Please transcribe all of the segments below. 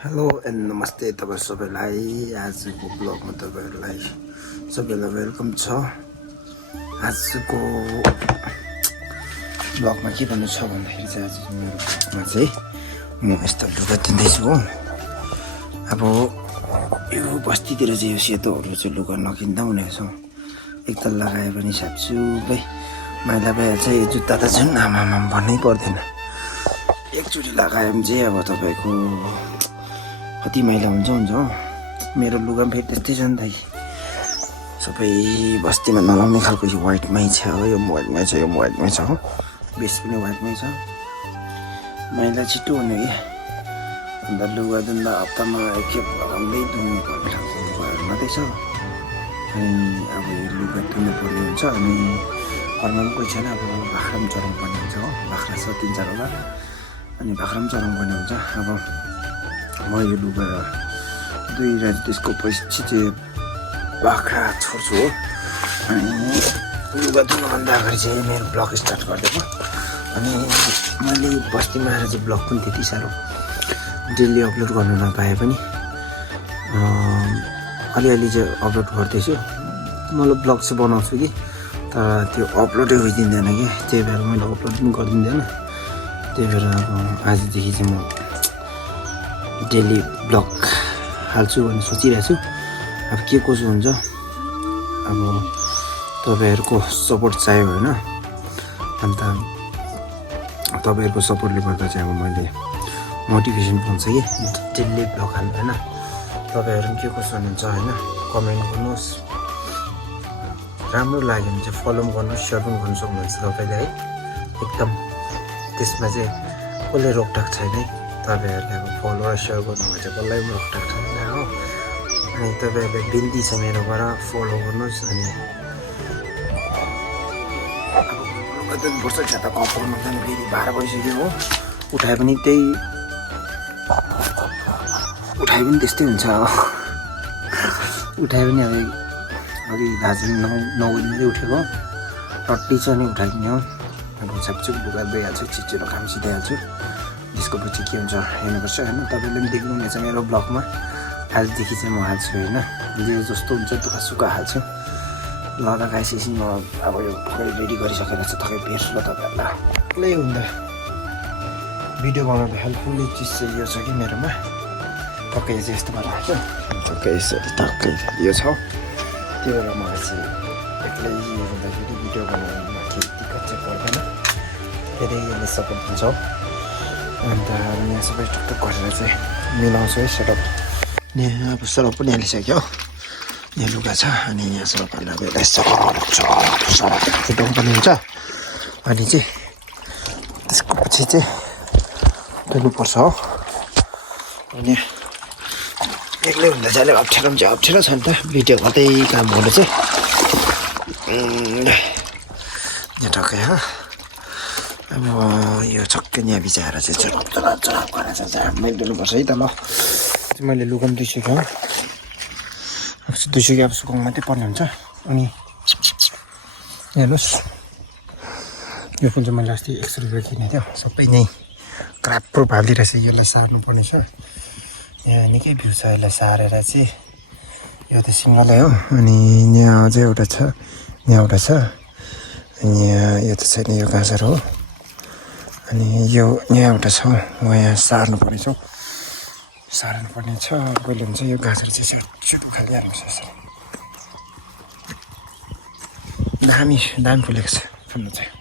Hello and नमस्ते तपाईँ सबैलाई आजको ब्लगमा तपाईँहरूलाई सबैलाई वेलकम छ। आजको ब्लगमा के भन्नु छ भन्दाखेरि चाहिँ आज मेरो ब्लगमा चाहिँ म यस्तो लुगा दिँदैछु हो। अब यो बस्तीतिर चाहिँ यो सेतोहरू चाहिँ लुगा नकिन्दा हुने रहेछ। एकताल लगाए पनि सापसुपै मैला भइहाल्छ। यो जुत्ता त झन् आमामा भन्नै पर्दैन, एकचोटि लगायो भने चाहिँ अब तपाईँको कति मैला हुन्छ हो। मेरो लुगा पनि फेरि त्यस्तै छ नि त, सबै बस्तीमा नलाउने खालको यो वाइटमै छ हो, यो वाइटमै छ, यो वाइटमै छ हो, बेस पनि वाइटमै छ। मैला छिटो हुने कि अन्त लुगा धुँदा हप्तामा एकखेप लगाउँदै धुनु पर्ने खालको लुगाहरू मात्रै छ। अनि अब यो लुगा धुनु पर्ने हुन्छ। अनि घरमा पनि कोही छैन, अब बाख्रा पनि चराउनु पर्ने हुन्छ हो। बाख्रा छ 3-4वटा, अनि बाख्रा पनि चराउनु पर्ने हुन्छ। अब म यो लुगा धोएर त्यसको पछि चाहिँ बाख्रा छोड्छु हो। अनि लुगा धुनुभन्दा अगाडि चाहिँ मेरो ब्लग स्टार्ट गरिदिएको। अनि मैले बस्तीमा आएर चाहिँ ब्लग पनि त्यति साह्रो डेली अपलोड गर्नु नपाए पनि अलिअलि चाहिँ अपलोड गर्दैछु। मलाई ब्लग चाहिँ बनाउँछु कि तर त्यो अपलोडै होइदिँदैन कि, त्यही भएर मैले अपलोड पनि गरिदिँदैन। त्यही भएर अब आजदेखि चाहिँ म डेली ब्लग हाल्छु भन्ने सोचिरहेको छु। अब के कसो हुन्छ, अब तपाईँहरूको सपोर्ट चाहियो होइन। अन्त तपाईँहरूको सपोर्टले गर्दा चाहिँ अब मैले मोटिभेसन पाउँछ कि डेली ब्लग हाल्नु होइन। तपाईँहरू पनि के कसो हुनुहुन्छ होइन, कमेन्ट गर्नुहोस्। राम्रो लाग्यो भने चाहिँ फलो पनि गर्नुहोस्, सेयर पनि गर्नु सक्नुहुन्छ तपाईँले है। एकदम त्यसमा चाहिँ कसले रोकटाक छैन है। तपाईँहरूले अब फलो र सेयर गर्नुभयो चाहिँ कसलाई पनि रोकटाक छैन हो। अनि तपाईँहरूले बिन्ती छ मेरोबाट फलो गर्नुहोस्। अनि अब वर्ष छ त कपाउनु जानु फेरि 12 बजिसक्यो हो। उठाए पनि त्यस्तै हुन्छ। उठाए पनि अब अघि दार्जिलिङ 9 बजीमै उठेको रट्टी छ नि उठाइदिने हो। अब छापछुप लुगा धोइहाल्छु, छिटो काम सिधाइहाल्छु। त्यसको पछि के हुन्छ हेर्नुपर्छ होइन। तपाईँले पनि देख्नुहुनेछ मेरो ब्लगमा आजदेखि चाहिँ म हाल्छु होइन। जे जस्तो हुन्छ दुःख सुख हाल्छु। ल त गाइस, म अब यो रेडी गरिसकेर चाहिँ थकै भेट्छु ल तपाईँहरूलाई। एक्लै हुँदा भिडियो बनाउनु हेल्पफुल्ली चिज चाहिँ यो छ कि मेरोमा टक्कै चाहिँ यस्तो गरेर राख्यो, टक्कै यसरी टक्कै यो छ। त्यो भएर मलाई चाहिँ एक्लै हुँदाखेरि भिडियो बनाउनुमा केही दिक्कत चाहिँ पर्दैन। धेरै यसले सपोर्ट दिन्छ। अन्त यहाँ सबै टकटक गरेर चाहिँ मिलाउँछु है सेटअप। यहाँ अब सेटअप पनि हालिसक्यो, यहाँ लुगा छ। अनि यहाँ सबैलाई बेला सडक फुटाउनु पनि हुन्छ। अनि चाहिँ त्यसको पछि चाहिँ धुनुपर्छ हो। अनि एक्लै हुँदा चाहिँ अलिक अप्ठ्यारो छ नि त भिडियो कतै काम गर्नु चाहिँ। यहाँ टक्कै हो। अब यो छक्कै यहाँ बिचाएर चाहिँ चुराप गरेर चाहिँ मैले धुनुपर्छ है त। ल मैले लुगा पनि धुइसक्यो हो। अब धुइसक्यो, अब सुकाउनु मात्रै पर्ने हुन्छ। अनि हेर्नुहोस्, यो पनि चाहिँ मैले अस्ति 100 रुपियाँ किनेको थियो। सबै नै क्राप प्रुफ हालिरहेछ। यसलाई सार्नुपर्ने छ। यहाँ निकै भ्यू छ, यसलाई सारेर चाहिँ यो त सिङ्गलै हो। अनि यहाँ अझै एउटा छ, यहाँ एउटा छ। अनि यहाँ यो त छैन, यो गाजर हो। अनि यो यहाँ एउटा छ, म यहाँ सार्नुपर्ने छ। पहिले हुन्छ यो गाजर चाहिँ सेट उखालिहाल्नुपर्छ यसरी। दामी फुलेको छ फुल्नु चाहिँ।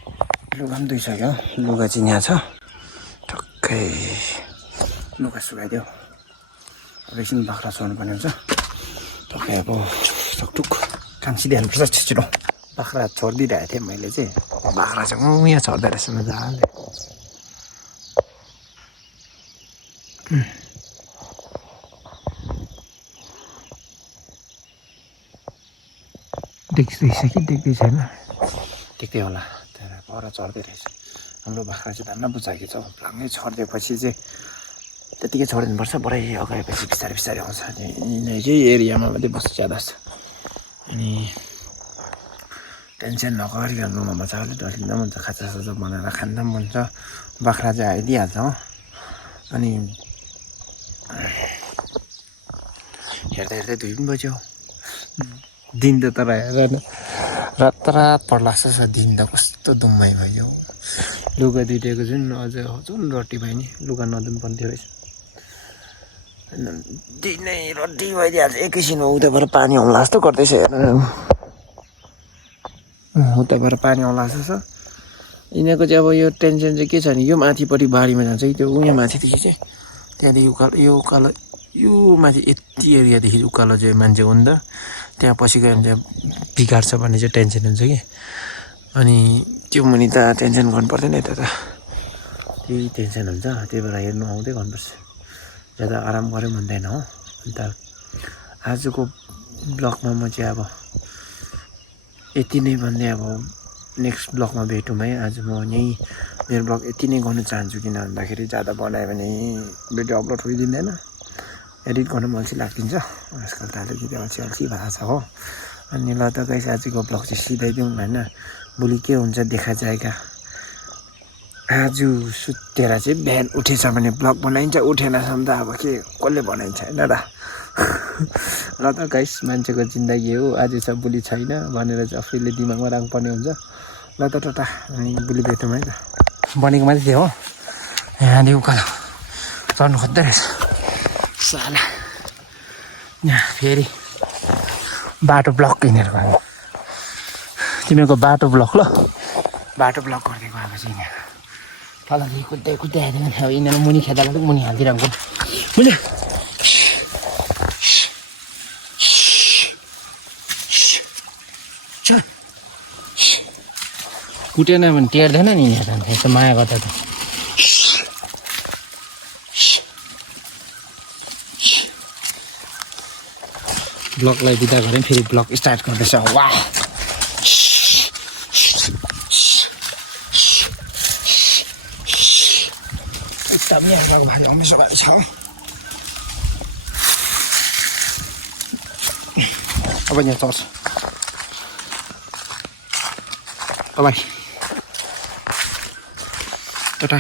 लुगा पनि धुइसक्यो, लुगा चाहिँ यहाँ छ। टक्कै लुगा सुकाइदियो। अब एकछिन बाख्रा छोड्नु पर्ने हुन्छ। टक्कै अब टुकटुक काम सिधाइहाल्नुपर्छ छिटो। बाख्रा छोडिदिइरहेको थिएँ मैले चाहिँ। बाख्रा चाहिँ यहाँ छोड्दो रहेछ मजाले। देख्दैछ कि देख्दै छैन, देख्दै होला। त्यहाँ पर चढ्दै रहेछ हाम्रो बाख्रा चाहिँ। धन्न बुझाएको छ, प्लाङ्गै छरिदिएपछि चाहिँ त्यतिकै छोडिदिनुपर्छ। बढी अगाएपछि बिस्तारै आउँछ। यही एरियामा मात्रै बस्छ ज्यादा छ। अनि टेन्सन नगरिकन रुममा मजाले डल्लिँदा पनि हुन्छ, खाजासाजा बनाएर खाँदा पनि हुन्छ। बाख्रा चाहिँ आइदिइहाल्छ हो। अनि हेर्दा हेर्दै 2 पनि बज्यो दिन त तर हेर न रात पर्ला जस्तो छ दिन त कस्तो दुम्मै भयो लुगा धुइदिएको जुन अझ जुन रड्डी भयो नि लुगा नधुनु पर्ने रहेछ दिनै रड्डी भइदिइहाल्छ एकैछिनमा उताबाट पानी आउला जस्तो गर्दैछ हेर उताबाट पानी आउला जस्तो छ यिनीहरूको चाहिँ अब यो टेन्सन चाहिँ के छ भने यो माथिपट्टि बारीमा जान्छ कि त्यो उयो माथिदेखि चाहिँ त्यहाँदेखि उकालो यो माथि यति एरियादेखि उकालो चाहिँ मान्छे हो नि त त्यहाँ पछि गयो भने चाहिँ बिगार्छ भन्ने चाहिँ टेन्सन हुन्छ कि अनि त्यो मुनि त टेन्सन गर्नु पर्दैन यता त त्यही टेन्सन हुन्छ त्यही भएर हेर्नु आउँदै गर्नुपर्छ ज्यादा आराम गऱ्यो पनि हुँदैन हो अन्त आजको ब्लगमा म चाहिँ अब यति नै भन्दै अब नेक्स्ट ब्लगमा भेटौँ है आज म यहीँ मेरो ब्लग यति नै गर्नु चाहन्छु किन भन्दाखेरि ज्यादा बनायो भने भिडियो अपलोड हुँदिँदैन एडिट गर्नु अल्छी लाग्दिन्छ आजकल त अलिकति अल्छी भएको छ हो अनि ल त गाइस आजको ब्लग चाहिँ सिधाइदिउँ होइन भोलि के हुन्छ देखा जाएगा आज सुतेर चाहिँ बिहान उठेछ भने ब्लग बनाइन्छ उठेनसम्म त अब के कसले बनाइन्छ होइन र ल त गाइस मान्छेको जिन्दगी हो आज छ भोलि छैन भनेर चाहिँ आफैले दिमागमा राख्नुपर्ने हुन्छ ल त टाटा अनि भोलि भेटौँ है त बनेको मात्रै थियो हो यहाँले उकालो चढ्नु खोज्दै रहेछ साला यहाँ फेरि बाटो ब्लक हिँडेर गयो तिमीहरूको बाटो ब्लक ल बाटो ब्लक गर्दै गएको चाहिँ यहाँ तलदेखि कुद्दै आइदिनु अब यिनीहरू मुनि खेदा मात्रै मुनि हालिदिरहेको मुनि कुटेन भने टेर्दैन नि यिनीहरू यस्तो माया गर्दा त ब्लगलाई बिदा गरेँ फेरि ब्लग स्टार्ट गर्दैछ वाह एकदमै राम्रो भाइ हमेसा भाइ छ अब यहाँ चढ्छ बाई टाटा